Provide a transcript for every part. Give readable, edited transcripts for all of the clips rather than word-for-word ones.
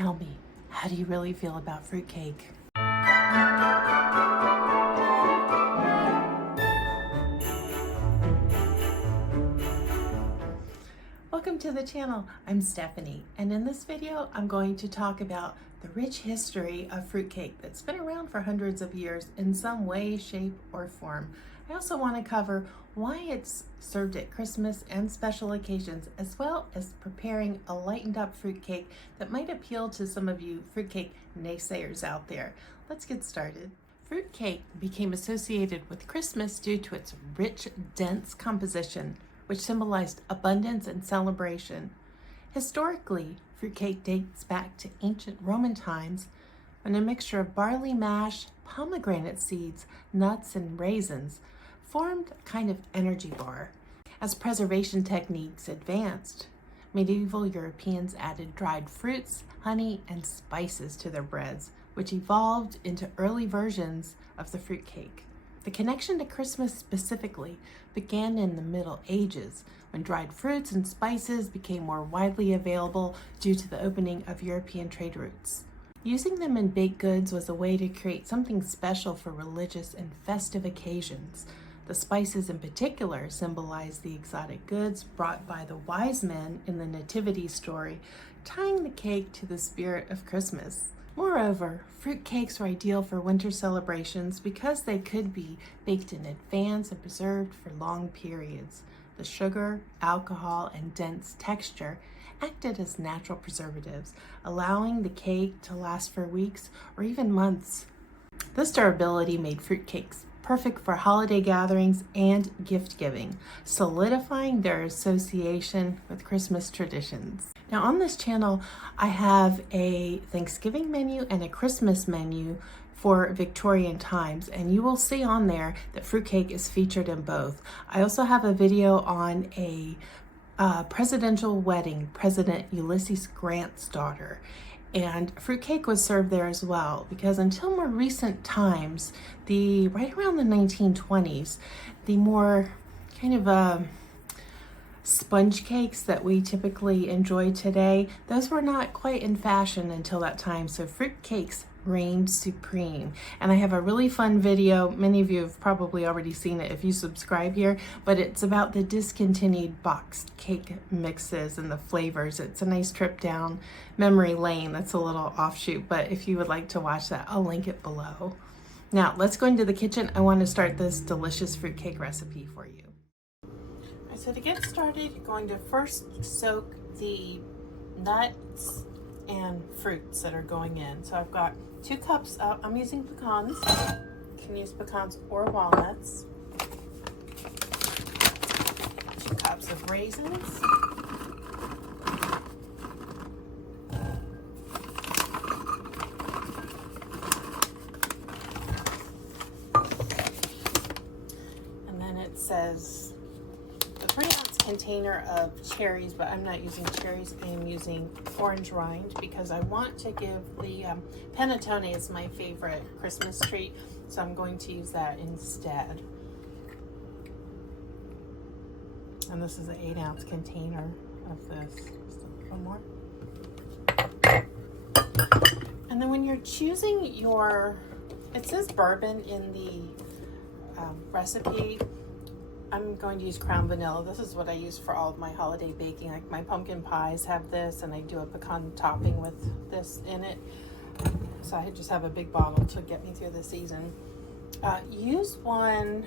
Tell me, how do you really feel about fruitcake? Welcome to the channel. I'm Stephanie, and in this video I'm going to talk about the rich history of fruitcake that's been around for hundreds of years in some way, shape, or form. I also want to cover why it's served at Christmas and special occasions, as well as preparing a lightened up fruitcake that might appeal to some of you fruitcake naysayers out there. Let's get started. Fruitcake became associated with Christmas due to its rich, dense composition, which symbolized abundance and celebration. Historically, fruitcake dates back to ancient Roman times when a mixture of barley mash, pomegranate seeds, nuts, and raisins formed a kind of energy bar. As preservation techniques advanced, medieval Europeans added dried fruits, honey, and spices to their breads, which evolved into early versions of the fruitcake. The connection to Christmas specifically began in the Middle Ages, when dried fruits and spices became more widely available due to the opening of European trade routes. Using them in baked goods was a way to create something special for religious and festive occasions. The spices in particular symbolize the exotic goods brought by the wise men in the nativity story, tying the cake to the spirit of Christmas. Moreover, fruitcakes were ideal for winter celebrations because they could be baked in advance and preserved for long periods. The sugar, alcohol, and dense texture acted as natural preservatives, allowing the cake to last for weeks or even months. This durability made fruitcakes perfect for holiday gatherings and gift giving, solidifying their association with Christmas traditions. Now on this channel, I have a Thanksgiving menu and a Christmas menu for Victorian times, and you will see on there that fruitcake is featured in both. I also have a video on a presidential wedding, President Ulysses Grant's daughter, and fruitcake was served there as well, because until more recent times, right around the 1920s, the more kind of sponge cakes that we typically enjoy today, those were not quite in fashion until that time. So fruitcakes reigned supreme. And I have a really fun video. Many of you have probably already seen it if you subscribe here, but it's about the discontinued boxed cake mixes and the flavors. It's a nice trip down memory lane. That's a little offshoot, but if you would like to watch that, I'll link it below. Now let's go into the kitchen. I want to start this delicious fruitcake recipe for you. So to get started, you're going to first soak the nuts and fruits that are going in. So I've got 2 cups, I'm using pecans. You can use pecans or walnuts. 2 cups of raisins. And then it says 3-ounce container of cherries, but I'm not using cherries. I am using orange rind because I want to give the panettone is my favorite Christmas treat, so I'm going to use that instead. And this is an 8-ounce container of this. Just a little more. And then when you're choosing it says bourbon in the recipe. I'm going to use Crown Vanilla. This is what I use for all of my holiday baking. Like my pumpkin pies have this, and I do a pecan topping with this in it. So I just have a big bottle to get me through the season. Use one.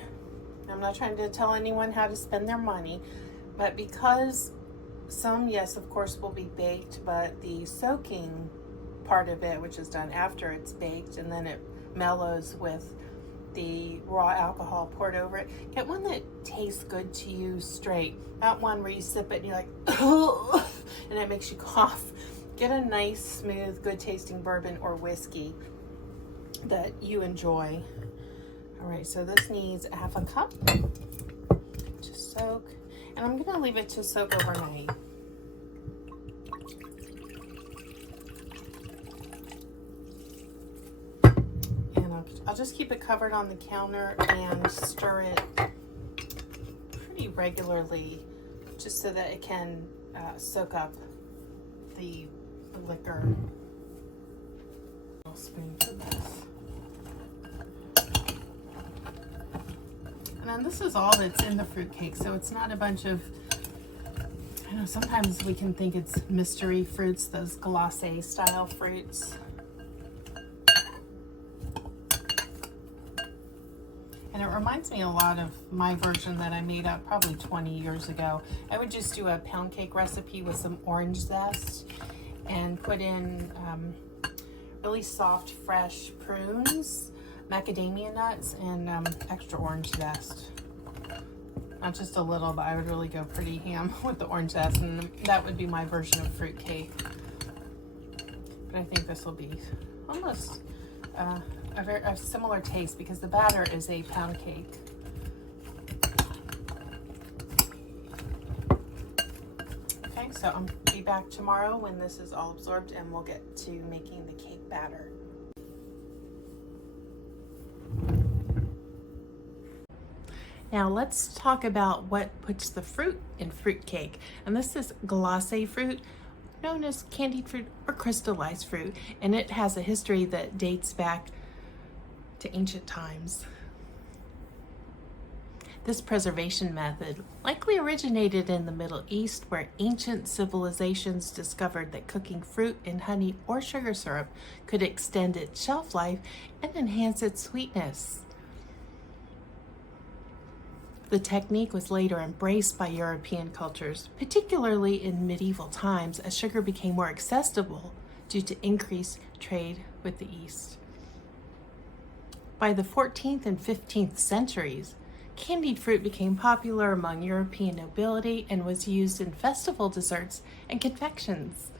I'm not trying to tell anyone how to spend their money, but because some, yes, of course, will be baked, but the soaking part of it, which is done after it's baked, and then it mellows with the raw alcohol poured over it. Get one that tastes good to you straight, not one where you sip it and you're like, oh, and it makes you cough. Get a nice, smooth, good tasting bourbon or whiskey that you enjoy. All right, so this needs 1/2 cup to soak, and I'm gonna leave it to soak overnight. I'll just keep it covered on the counter and stir it pretty regularly, just so that it can soak up the liquor tablespoon for this. And then this is all that's in the fruitcake, so it's not a bunch of, I know sometimes we can think it's mystery fruits, those glacé style fruits. And it reminds me a lot of my version that I made up probably 20 years ago. I would just do a pound cake recipe with some orange zest and put in really soft, fresh prunes, macadamia nuts, and extra orange zest. Not just a little, but I would really go pretty ham with the orange zest, and that would be my version of fruitcake. But I think this will be almost a similar taste because the batter is a pound cake. Okay, so I'll be back tomorrow when this is all absorbed and we'll get to making the cake batter. Now let's talk about what puts the fruit in fruitcake. And this is glacé fruit, known as candied fruit or crystallized fruit, and it has a history that dates back to ancient times. This preservation method likely originated in the Middle East, where ancient civilizations discovered that cooking fruit in honey or sugar syrup could extend its shelf life and enhance its sweetness. The technique was later embraced by European cultures, particularly in medieval times, as sugar became more accessible due to increased trade with the East. By the 14th and 15th centuries, candied fruit became popular among European nobility and was used in festival desserts and confections.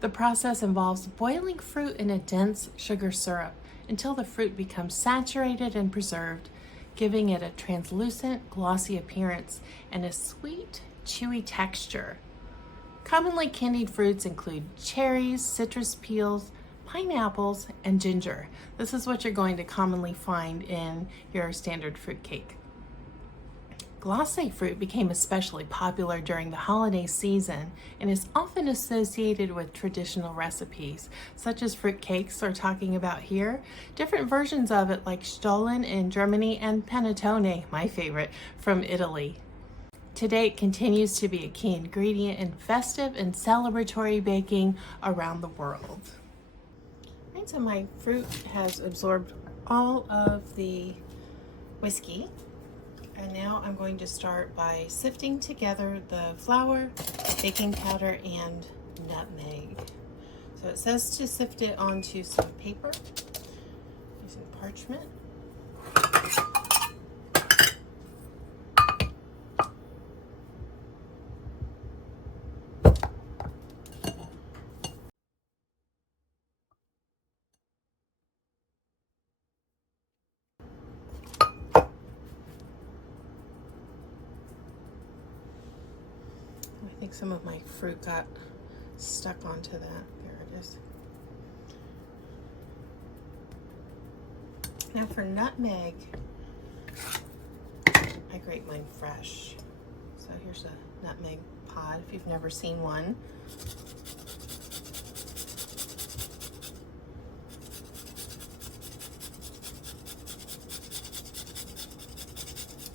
The process involves boiling fruit in a dense sugar syrup until the fruit becomes saturated and preserved, giving it a translucent, glossy appearance and a sweet, chewy texture. Commonly candied fruits include cherries, citrus peels, pineapples, and ginger. This is what you're going to commonly find in your standard fruitcake. Glacé fruit became especially popular during the holiday season and is often associated with traditional recipes, such as fruitcakes we're talking about here, different versions of it like Stollen in Germany and panettone, my favorite, from Italy. Today it continues to be a key ingredient in festive and celebratory baking around the world. Right, so my fruit has absorbed all of the whiskey. And now I'm going to start by sifting together the flour, baking powder, and nutmeg. So it says to sift it onto some paper using parchment. I think some of my fruit got stuck onto that. There it is. Now for nutmeg, I grate mine fresh. So here's a nutmeg pod if you've never seen one.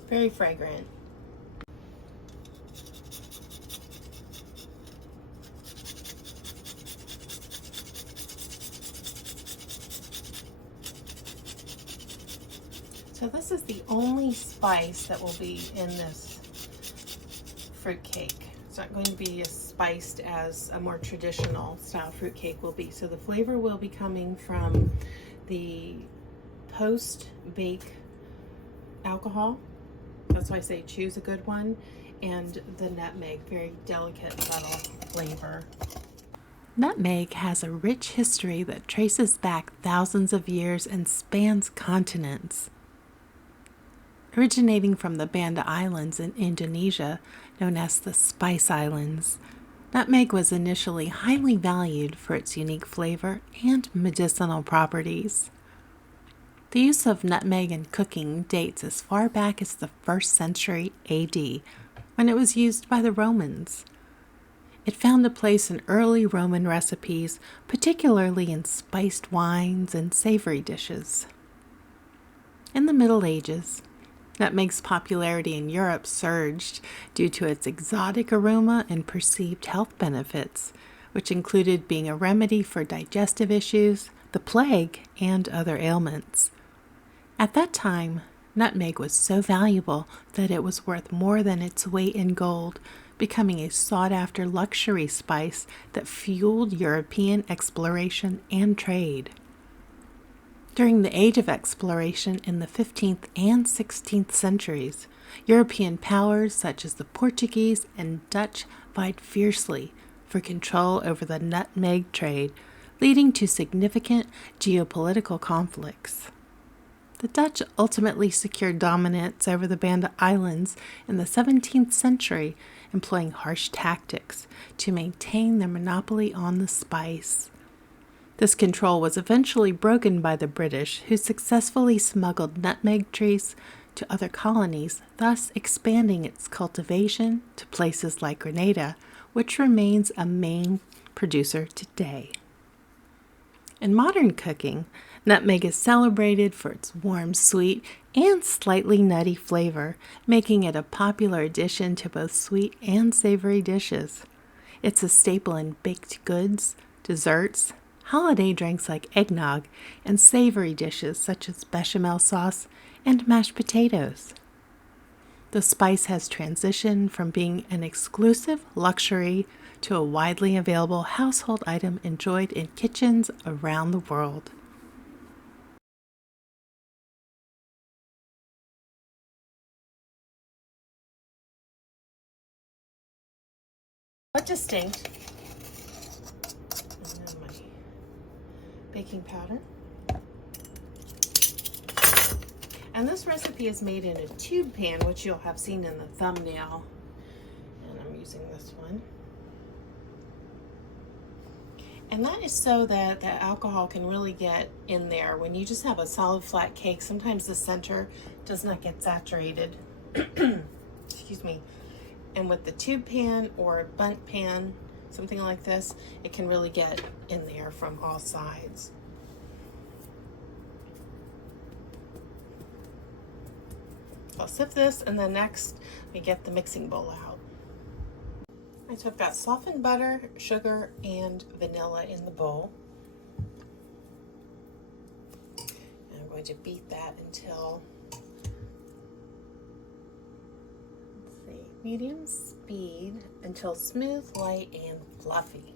Very fragrant. So this is the only spice that will be in this fruitcake. It's not going to be as spiced as a more traditional style fruitcake will be. So the flavor will be coming from the post-bake alcohol. That's why I say choose a good one. And the nutmeg, very delicate, subtle flavor. Nutmeg has a rich history that traces back thousands of years and spans continents. Originating from the Banda Islands in Indonesia, known as the Spice Islands, nutmeg was initially highly valued for its unique flavor and medicinal properties. The use of nutmeg in cooking dates as far back as the 1st century AD, when it was used by the Romans. It found a place in early Roman recipes, particularly in spiced wines and savory dishes. In the Middle Ages, nutmeg's popularity in Europe surged due to its exotic aroma and perceived health benefits, which included being a remedy for digestive issues, the plague, and other ailments. At that time, nutmeg was so valuable that it was worth more than its weight in gold, becoming a sought-after luxury spice that fueled European exploration and trade. During the Age of Exploration in the 15th and 16th centuries, European powers such as the Portuguese and Dutch vied fiercely for control over the nutmeg trade, leading to significant geopolitical conflicts. The Dutch ultimately secured dominance over the Banda Islands in the 17th century, employing harsh tactics to maintain their monopoly on the spice. This control was eventually broken by the British, who successfully smuggled nutmeg trees to other colonies, thus expanding its cultivation to places like Grenada, which remains a main producer today. In modern cooking, nutmeg is celebrated for its warm, sweet, and slightly nutty flavor, making it a popular addition to both sweet and savory dishes. It's a staple in baked goods, desserts, holiday drinks like eggnog, and savory dishes such as bechamel sauce and mashed potatoes. The spice has transitioned from being an exclusive luxury to a widely available household item enjoyed in kitchens around the world. What distinct? And then my baking powder. And this recipe is made in a tube pan, which you'll have seen in the thumbnail. And I'm using this one. And that is so that the alcohol can really get in there. When you just have a solid flat cake, sometimes the center does not get saturated. Excuse me. And with the tube pan or bundt pan, something like this, it can really get in there from all sides. I'll sift this, and then next we get the mixing bowl out. So I've got softened butter, sugar, and vanilla in the bowl. And I'm going to beat that until, medium speed until smooth, light, and fluffy.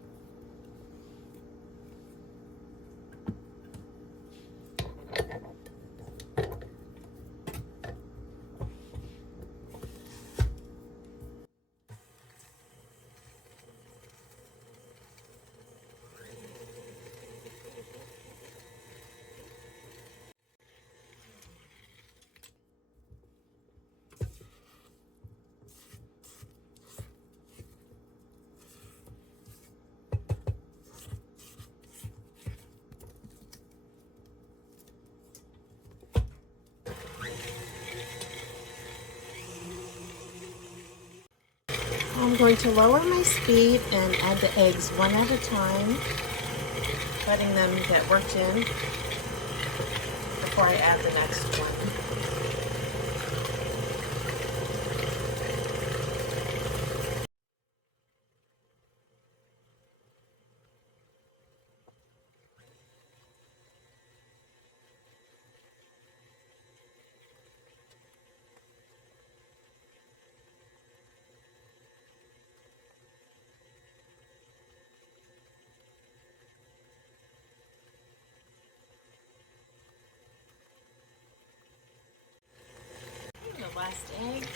I'm going to lower my speed and add the eggs one at a time, letting them get worked in before I add the next one. The last egg.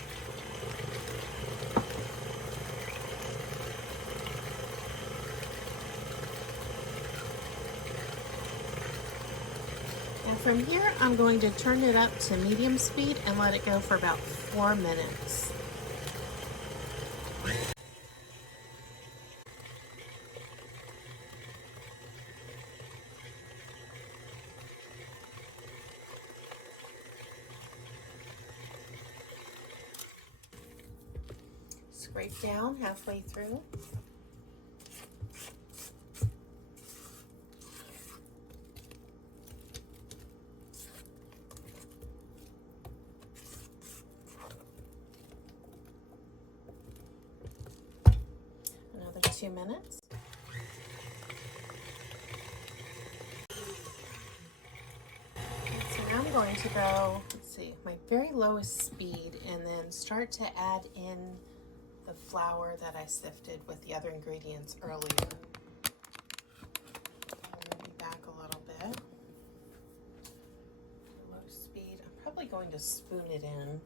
And from here, I'm going to turn it up to medium speed and let it go for about 4 minutes. Scrape down halfway through. 2 minutes. So now I'm going to go, let's see, my very lowest speed, and then start to add in the flour that I sifted with the other ingredients earlier. Maybe back a little bit. Low speed. I'm probably going to spoon it in.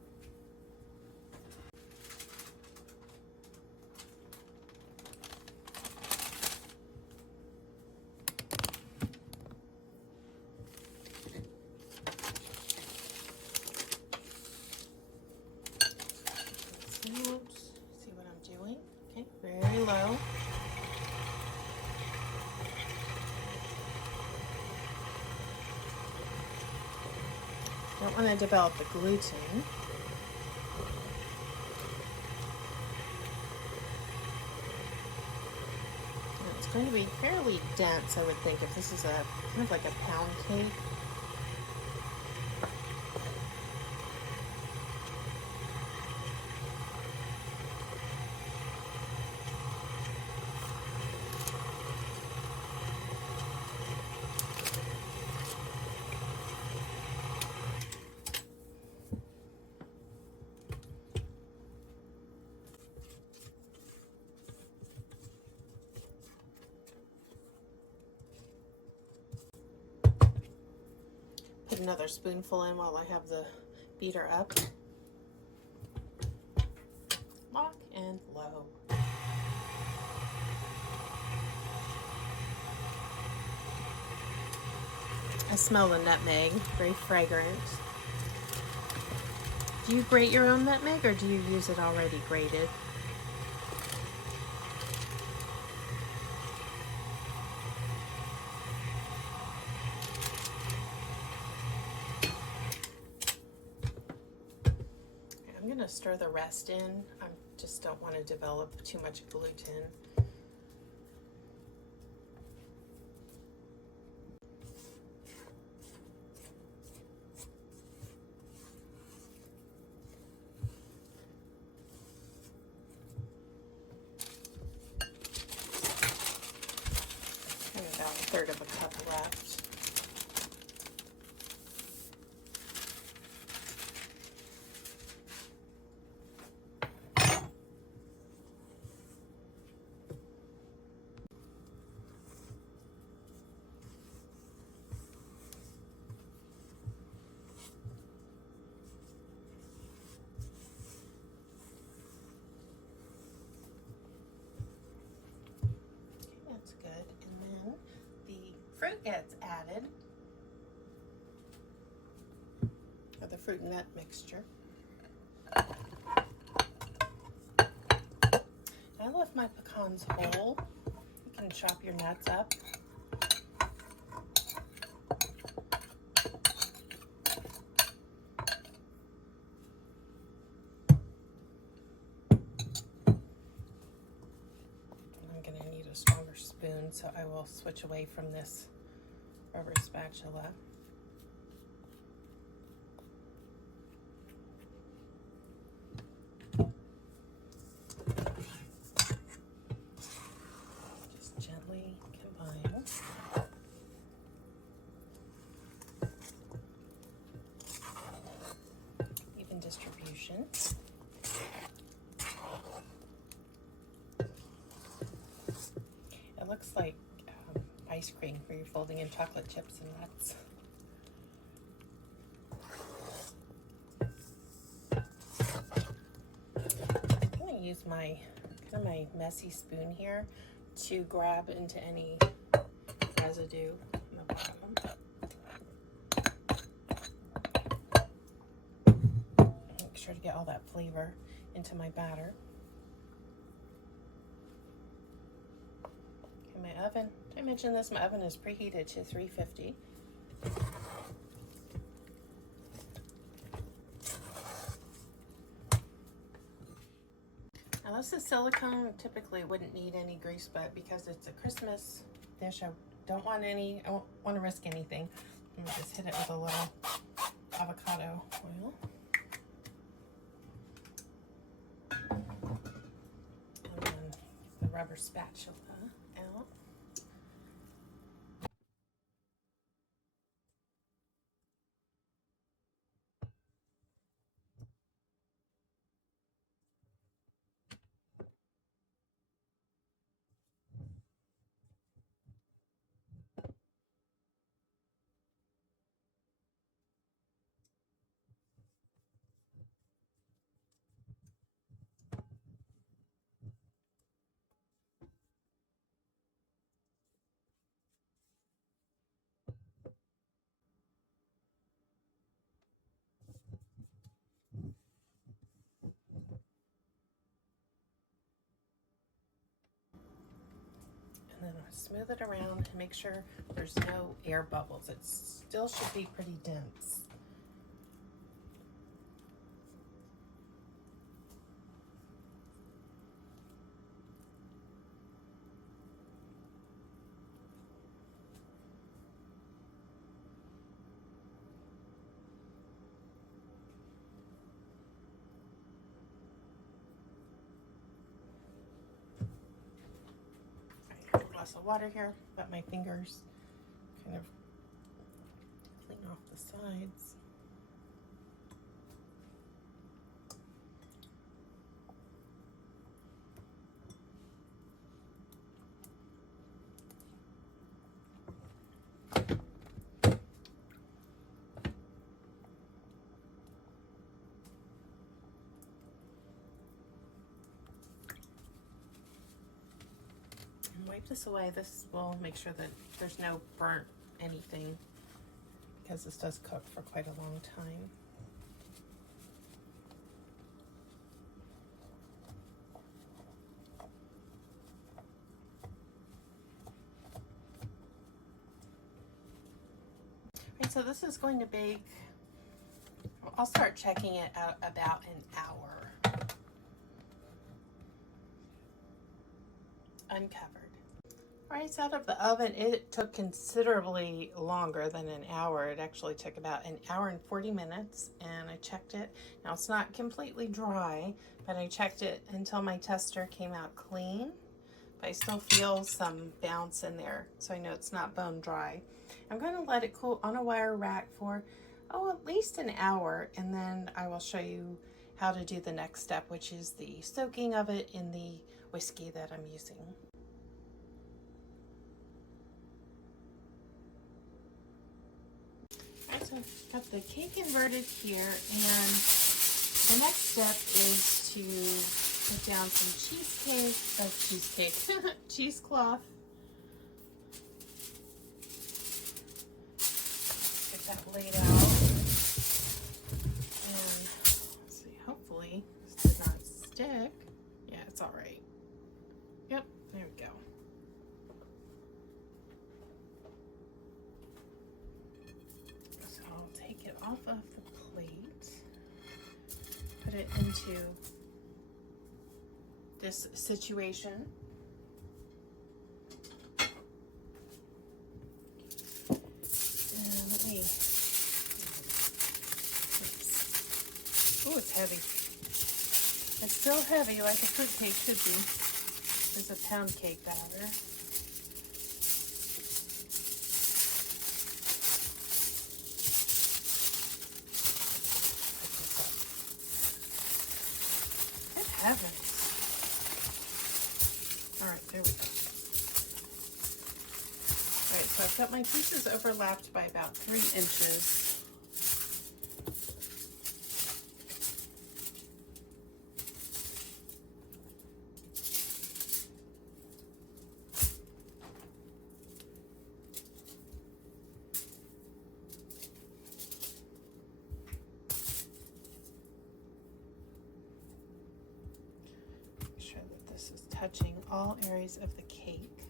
See what I'm doing? Okay, very low. Don't want to develop the gluten. And it's going to be fairly dense, I would think, if this is a kind of like a pound cake. Put another spoonful in while I have the beater up. Lock and low. I smell the nutmeg, very fragrant. Do you grate your own nutmeg, or do you use it already grated? I'm going to stir the rest in. I just don't want to develop too much gluten. And about 1/3 of a cup left. That's good. And then the fruit gets added, or the fruit and nut mixture. I left my pecans whole. You can chop your nuts up. A stronger spoon, so I will switch away from this rubber spatula. Just gently combine. Even distribution. It looks like ice cream where you're folding in chocolate chips and nuts. I'm going to use my my messy spoon here to grab into any residue on the bottom. Make sure to get all that flavor into my batter. My oven, did I mention this? My oven is preheated to 350. Now this is silicone. Typically wouldn't need any grease, but because it's a Christmas dish, I don't want any, I don't want to risk anything. I'm gonna just hit it with a little avocado oil. rubber spatula out. And then I'll smooth it around and make sure there's no air bubbles. It still should be pretty dense. I have a glass of water here, let my fingers kind of clean off the sides. Wipe this away. This will make sure that there's no burnt anything, because this does cook for quite a long time. Alright, so this is going to bake, I'll start checking it out about an hour. Uncovered. Alright, it's out of the oven. It took considerably longer than an hour. It actually took about an hour and 40 minutes, and I checked it. Now it's not completely dry, but I checked it until my tester came out clean. But I still feel some bounce in there, so I know it's not bone dry. I'm going to let it cool on a wire rack for, at least an hour, and then I will show you how to do the next step, which is the soaking of it in the whiskey that I'm using. Alright, so I've got the cake inverted here, and the next step is to put down some cheesecloth. Get that laid out, and let's see, hopefully this did not stick. Yeah, it's all right. Yep, there we go. So I'll take it off of the plate, put it into this situation. And let me, oh, it's heavy. It's still heavy, like a fruitcake should be. There's a pound cake batter. Good heavens. Alright, there we go. Alright, so I've got my pieces overlapped by about 3 inches. Touching all areas of the cake.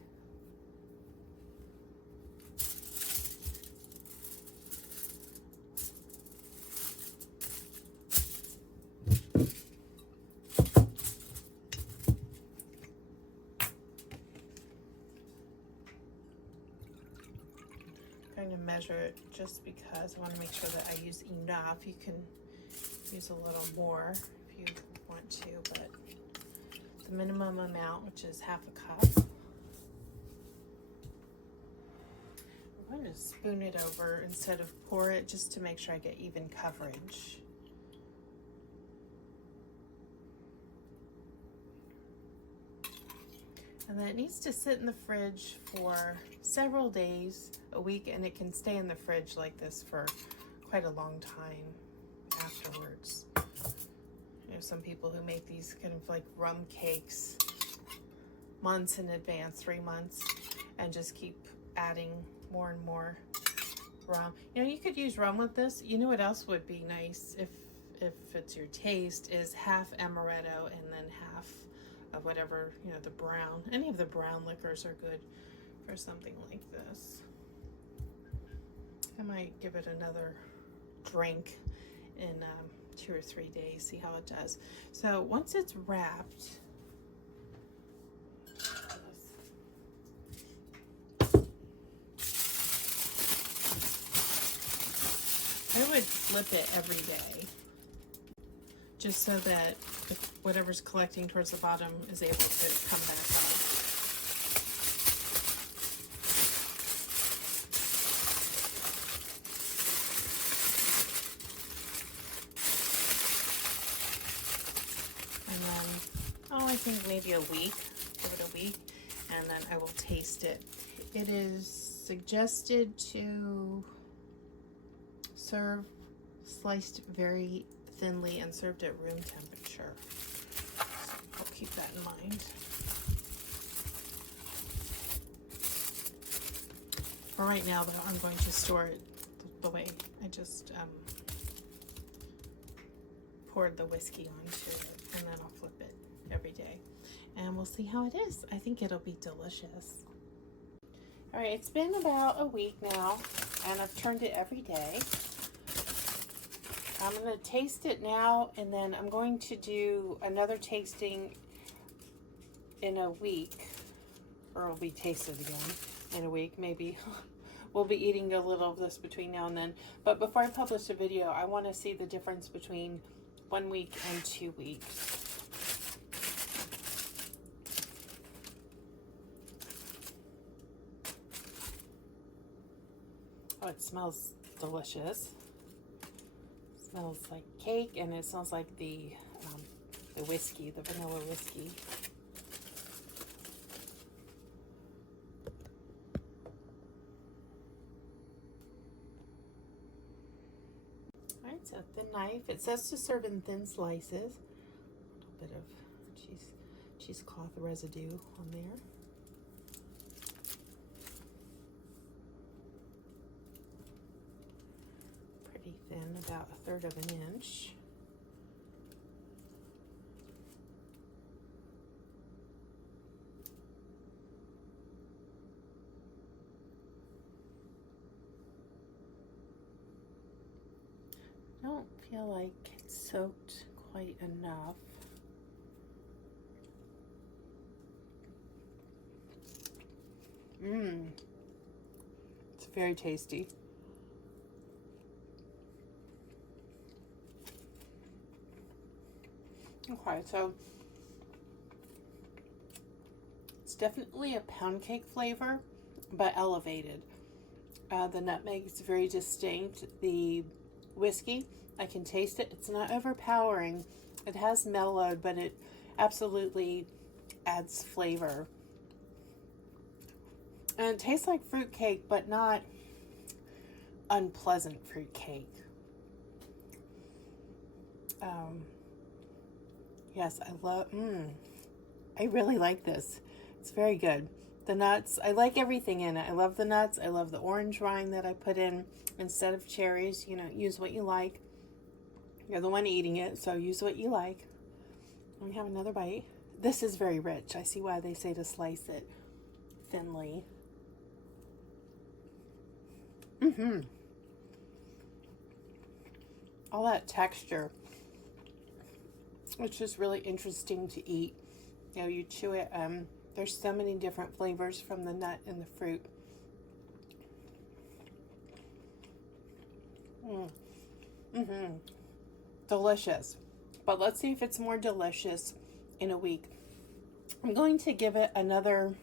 I'm going to measure it just because I want to make sure that I use enough. You can use a little more if you want to, but the minimum amount, which is half a cup. I'm going to spoon it over instead of pour it, just to make sure I get even coverage. And then it needs to sit in the fridge for several days, a week, and it can stay in the fridge like this for quite a long time afterwards. You know, some people who make these kind of like rum cakes months in advance, 3 months, and just keep adding more and more rum. You know, you could use rum with this. You know what else would be nice if it's your taste, is half amaretto and then half of whatever, you know, the brown. Any of the brown liquors are good for something like this. I might give it another drink in 2 or 3 days, see how it does. So once it's wrapped, I would flip it every day, just so that whatever's collecting towards the bottom is able to come back up. And then, I think maybe a week, give it a week, and then I will taste it. It is suggested to serve sliced very thinly and served at room temperature. So I'll keep that in mind. For right now, though, I'm going to store it the way I just poured the whiskey onto it, and then I'll flip it every day. And we'll see how it is. I think it'll be delicious. All right, it's been about a week now, and I've turned it every day. I'm going to taste it now, and then I'm going to do another tasting in a week, or it'll be tasted again in a week. Maybe we'll be eating a little of this between now and then. But before I publish a video, I want to see the difference between 1 week and 2 weeks. Oh, it smells delicious. Smells like cake, and it smells like the whiskey, the vanilla whiskey. All right, so thin knife. It says to serve in thin slices. A little bit of cheesecloth residue on there. Pretty thin, about 1/3 of an inch. I don't feel like it's soaked quite enough. It's very tasty. Okay, so it's definitely a pound cake flavor, but elevated. The nutmeg is very distinct. The whiskey, I can taste it. It's not overpowering. It has mellowed, but it absolutely adds flavor. And it tastes like fruitcake, but not unpleasant fruitcake. Yes, I really like this. It's very good. The nuts, I like everything in it. I love the nuts. I love the orange rind that I put in instead of cherries. You know, use what you like. You're the one eating it, so use what you like. Let me have another bite. This is very rich. I see why they say to slice it thinly. All that texture. It's just really interesting to eat. You know, you chew it. There's so many different flavors from the nut and the fruit. Delicious. But let's see if it's more delicious in a week. I'm going to give it another,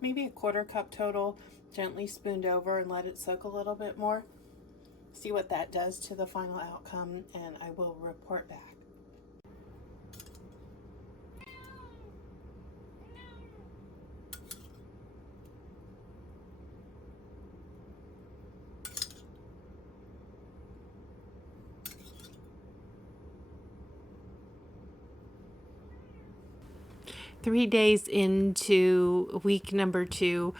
maybe a quarter cup total, gently spooned over and let it soak a little bit more. See what that does to the final outcome, and I will report back. Three days into week number 2,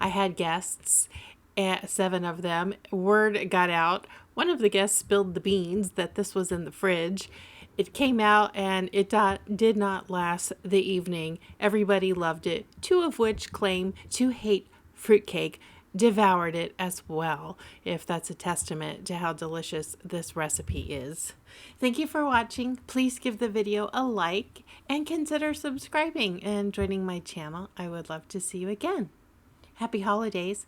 I had guests, 7 of them. Word got out. One of the guests spilled the beans that this was in the fridge. It came out and it did not last the evening. Everybody loved it, 2 of which claim to hate fruitcake, devoured it as well, if that's a testament to how delicious this recipe is. Thank you for watching. Please give the video a like and consider subscribing and joining my channel. I would love to see you again. Happy holidays.